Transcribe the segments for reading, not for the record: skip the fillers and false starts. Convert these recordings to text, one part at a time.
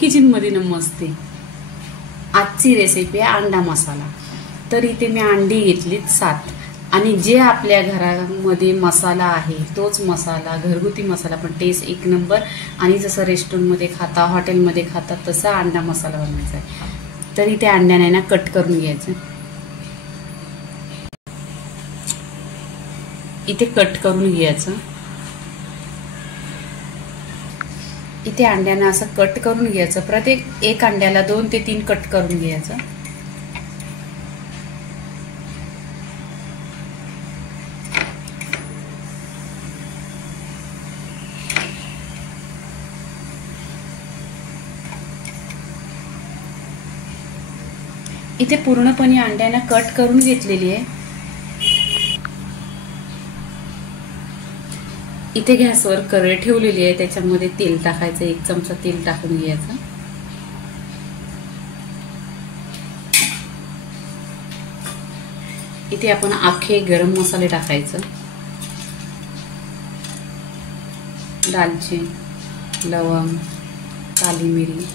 Kitchen मध्ये नमस्ते। आजची recipe आहे अंडा मसाला। तर इथे मी अंडी घेतलीत 7 आणि जे आपल्या घरामध्ये मसाला आहे तोच मसाला, घरगुती मसाला पण टेस्ट एक नंबर आणि जसं रेस्टॉरंट मध्ये खाता, हॉटेल मध्ये खाता तसा अंडा मसाला बनवायचा आहे। तर इथे अंड्याने ना कट करून घ्यायचं। इथे कट करून घ्यायचं। इथे अंड्याना असं कट करून घ्यायचं। प्रत्येक एक अंड्याला 2 ते 3 कट करून घ्यायचं। इथे पूर्णपणे अंड्याना कट करून घेतलेली आहे। इथे गॅसवर कढई ठेवलेली आहे, त्याच्यामध्ये तेल टाकायचं। 1 चमचा तेल टाकून घ्यायचं। इथे आपण अख्खे गरम मसाले टाकायचं। दालचिनी, लवंग, काली मिरी,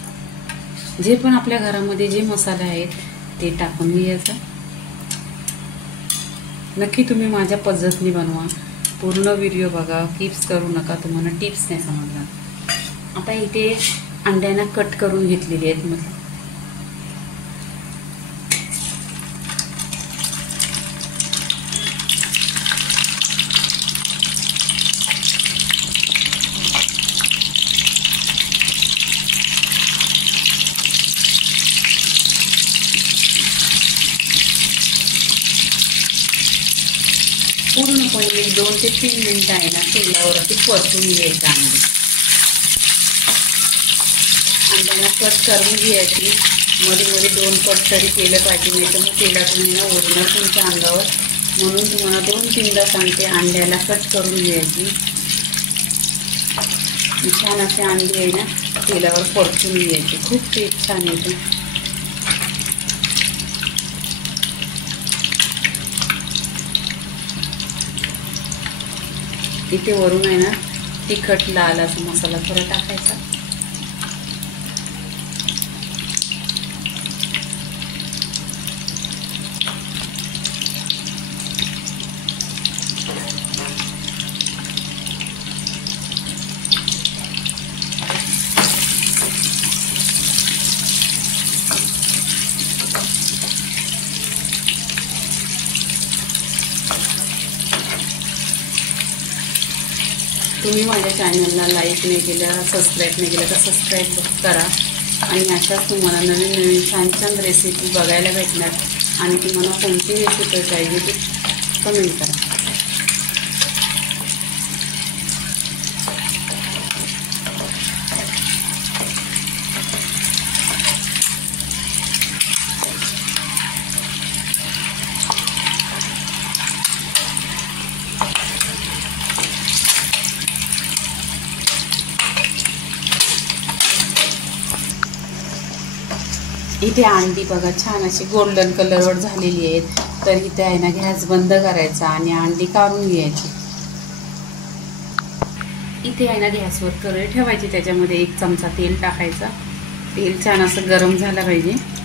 जे पण आपल्या घरामध्ये जे मसाले आहेत ते टाकून घ्यायचं। नक्की तुम्ही माझ्या पद्धतीने बनवा, पूर्ण व्हिडिओ बघा, टिप्स करू नका, तुम्हाला टिप्स नाही समजणार। आता इथे अंड्याना कट करून घेतलेली आहेत मग पूर्णपणे 2 ते 3 मिनिटं आहे ना तेलावर अशी परतून घ्यायचं। अंड्याला कट करून घ्यायची। मध्ये मध्ये 2 कट तरी केलं पाहिजे, नाही तर मग तेलातून ना ओढणार तुमच्या अंगावर। म्हणून तुम्हाला 2-3दा सांगते, अंड्याला कट करून घ्यायची। छान असे अंडी आहे ना तेलावर परतून घ्यायचे, खूप टेस्ट छान येते। इथे वरून आहे ना तिखट लाल असा मसाला थोडा टाकायचा। तुम्ही माझ्या चॅनलला लाईक नाही केलं, सबस्क्राईब नाही केलं तर सबस्क्राईब करा। आणि अशाच तुम्हाला नवीन नवीन छान छान रेसिपी बघायला भेटणार। आणि तुम्हाला कोणती रेसिपी पाहिजे ती कमेंट करा। इथे अंडी बघा छान अशी गोल्डन कलरवर झालेली आहेत। तर इथे आहे ना गॅस बंद करायचा आणि अंडी काढून घ्यायची। इथे आहे ना गॅसवर कढई ठेवायची, त्याच्यामध्ये 1 चमचा तेल टाकायचा। तेल छान असं गरम झालं पाहिजे।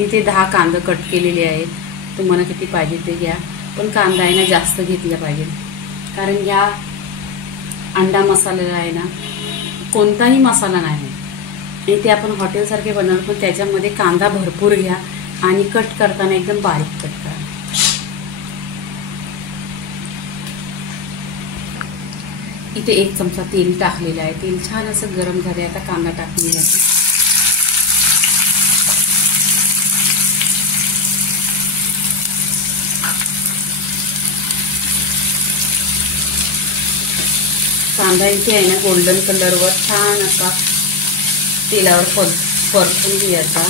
इथे 10 कांदा कट केलेले आहेत। तुम्हाला किती पाहिजे ते घ्या, पण कांदा आहे ना जास्त घेतला पाहिजे, कारण या अंडा मसाल्याला आहे ना कोणताही मसाला नाही। इथे आपण हॉटेलसारखे बनवतो, पण त्याच्यामध्ये कांदा भरपूर घ्या आणि कट करताना एकदम बारीक कट करा। इथे 1 चमचा तेल टाकलेलं आहे। तेल छान असं गरम झाले, आता कांदा टाकून घ्यायचा। कांदा इथे आहे ना गोल्डन कलरवर छान असा तेलावर परतून घ्यायचा।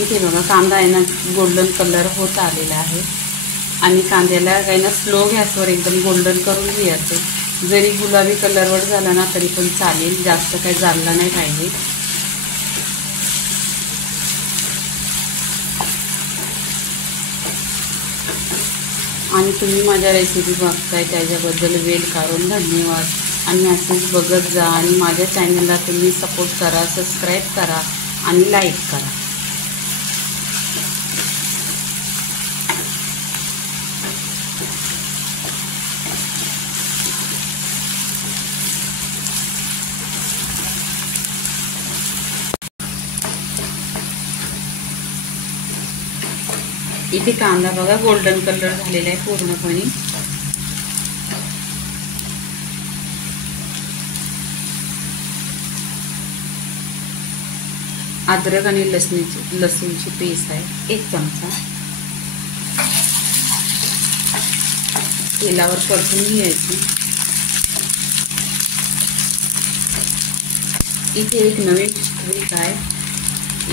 इथे बघा कांदा आहे ना गोल्डन कलर होत आलेला आहे आणि कांद्याला काही ना स्लो गॅसवर एकदम गोल्डन करून घ्यायचं. जरी गुलाबी कलरवर झाला ना तरी पण चालेल, जास्त काही जाळला नाही पाहिजे. आणि तुम्ही माझ्या रेसिपी बघताय त्याच्याबद्दल वेलकम धन्यवाद. आणि मेसेज बघत जा आणि माझ्या चॅनलला तुम्ही सपोर्ट करा, सबस्क्राईब करा आणि लाईक करा. इथे कांदा बघा गोल्डन कलर झालेला आहे पूर्णपणे. अद्रक आणि लसूणची पेस्ट आहे 1 चमचा. तेलावर परतून घ्यायची. इथे एक नवीन ट्रिक आहे.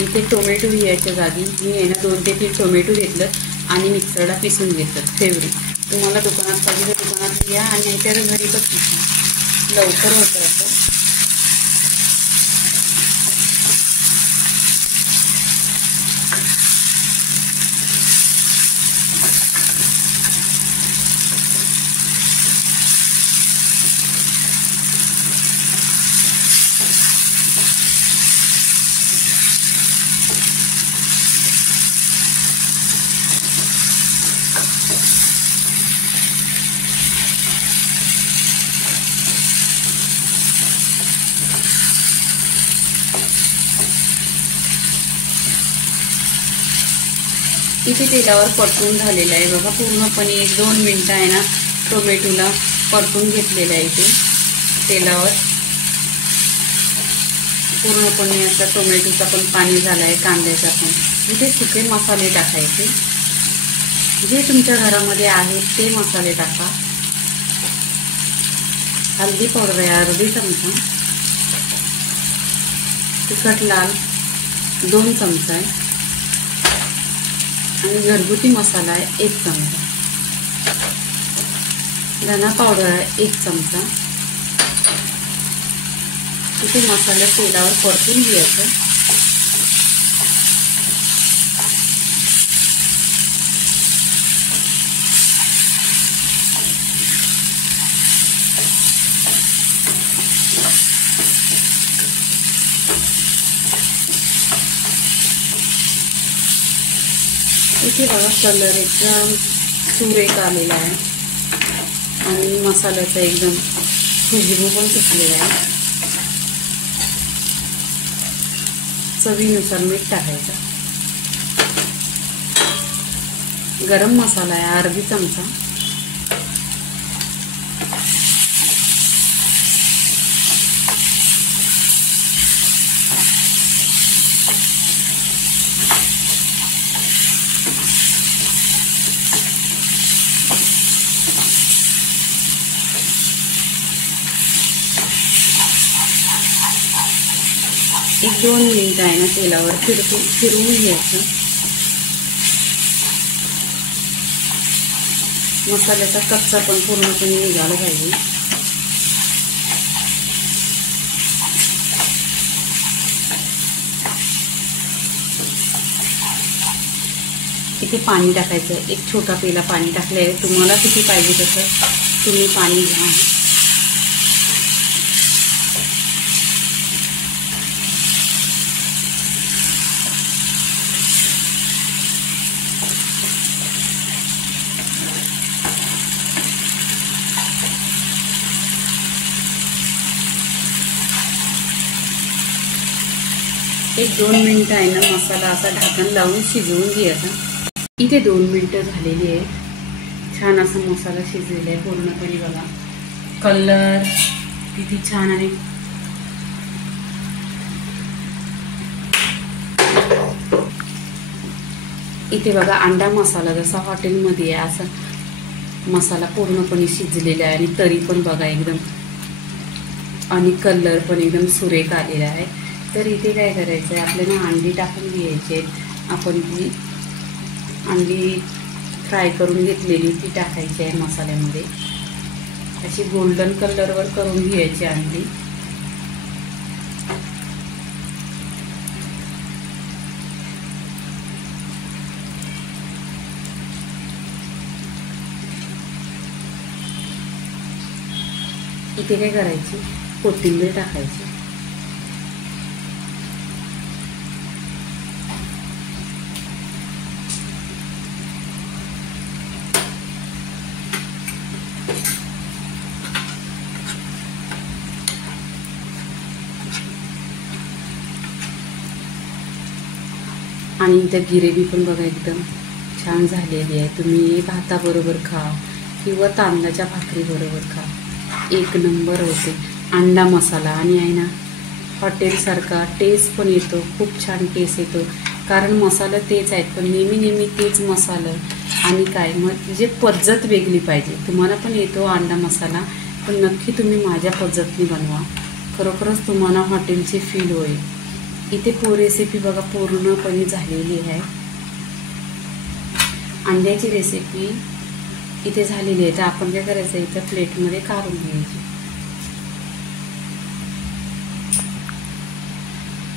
इथे टोमॅटो घ्यायच्या जागी मी आहे ना 2 ते 3 टोमॅटो घेतलं आणि मिक्सरला पिसून घेतलं. फेवरेट तुम्हाला दुकानात पाहिजे तर दुकानात घ्या आणि नाहीतर घरी पण पिसा, लवकर होतं असं. इथे तेलावर परतून झालेलं आहे बघा पूर्णपणे. 1-2 मिनटं आहे ना टोमॅटोला परतून घेतलेलं आहे. इथे तेलावर पूर्णपणे असा टोमॅटोचा पण पाणी झाला आहे, कांद्याचा पण. इथे सुके मसाले टाकायचे, जे तुमच्या घरामध्ये आहेत ते मसाले टाका. हळदी पावडर आहे अर्धी चमचा, तिखट लाल 2 चमचा आहे आणि घरगुती मसाला आहे 1 चमचा. धना पावडर आहे 1 चमचा. इथे मसाला तेलावर परतून घ्यायचं. इथे बघा कलर एकदम सुरेख आलेला आहे आणि मसाल्याचा एकदम खुशबू पण सुटलेला आहे. चवीनुसार मीठ टाकायचं. गरम मसाला आहे अर्धी चमचा. एक 2 मिनिटं आहे ना तेलावर फिरवून घ्यायचं. मसाल्याचा कच्चा पण पूर्णपणे निघाला पाहिजे. इथे पाणी टाकायचं. 1 छोटा पेला पाणी टाकलं आहे. तुम्हाला किती पाहिजे तसं तुम्ही पाणी घ्या. एक 2 मिनिटं आहे ना मसाला असा ढाकण लावून शिजवून घ्यायचा. इथे 2 मिनिटं झालेली आहे. छान असा मसाला शिजलेला आहे पूर्णपणे बघा. कलर किती छान आहे. इथे बघा अंडा मसाला जसा हॉटेलमध्ये आहे असा मसाला पूर्णपणे शिजलेला आहे आणि तरी पण बघा एकदम आणि कलर पण एकदम सुरेख आलेला आहे. तर इथे काय करायचं आहे आपल्याला अंडी टाकून घ्यायचे आपण जी अंडी फ्राय करून घेतलेली ती टाकायची आहे मसाल्यामध्ये. अशी गोल्डन कलरवर करून घ्यायची अंडी. इथे काय करायची, कोथिंबीर टाकायची. आणि इथं गिरेवी पण बघा एकदम छान झालेली आहे. तुम्ही भाताबरोबर खा किंवा तांदळाच्या भाकरीबरोबर खा, एक नंबर होते. अंडा मसाला आणि आहे ना हॉटेलसारखा टेस्ट पण येतो, खूप छान टेस्ट येतो. कारण मसाला तेच आहेत, पण नेहमी तेच मसाला आणि काय म्हणजे पद्धत वेगळी पाहिजे. तुम्हाला पण येतो अंडा मसाला, पण नक्की तुम्ही माझ्या पद्धतीने बनवा, खरोखरच तुम्हाला हॉटेलची फील होईल. इथे रेसिपी बघा पूर्णपणे झालेली आहे. अंड्याची रेसिपी इथे झालेली आहे. तर आपण काय करायचं, इथं प्लेटमध्ये काढून घ्यायची.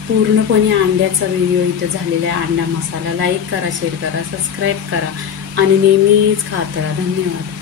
पूर्णपणे अंड्याचा व्हिडिओ इथं झालेला आहे. अंडा मसाला लाईक करा, शेअर करा, सबस्क्राईब करा आणि नेहमीच खात राहा. धन्यवाद.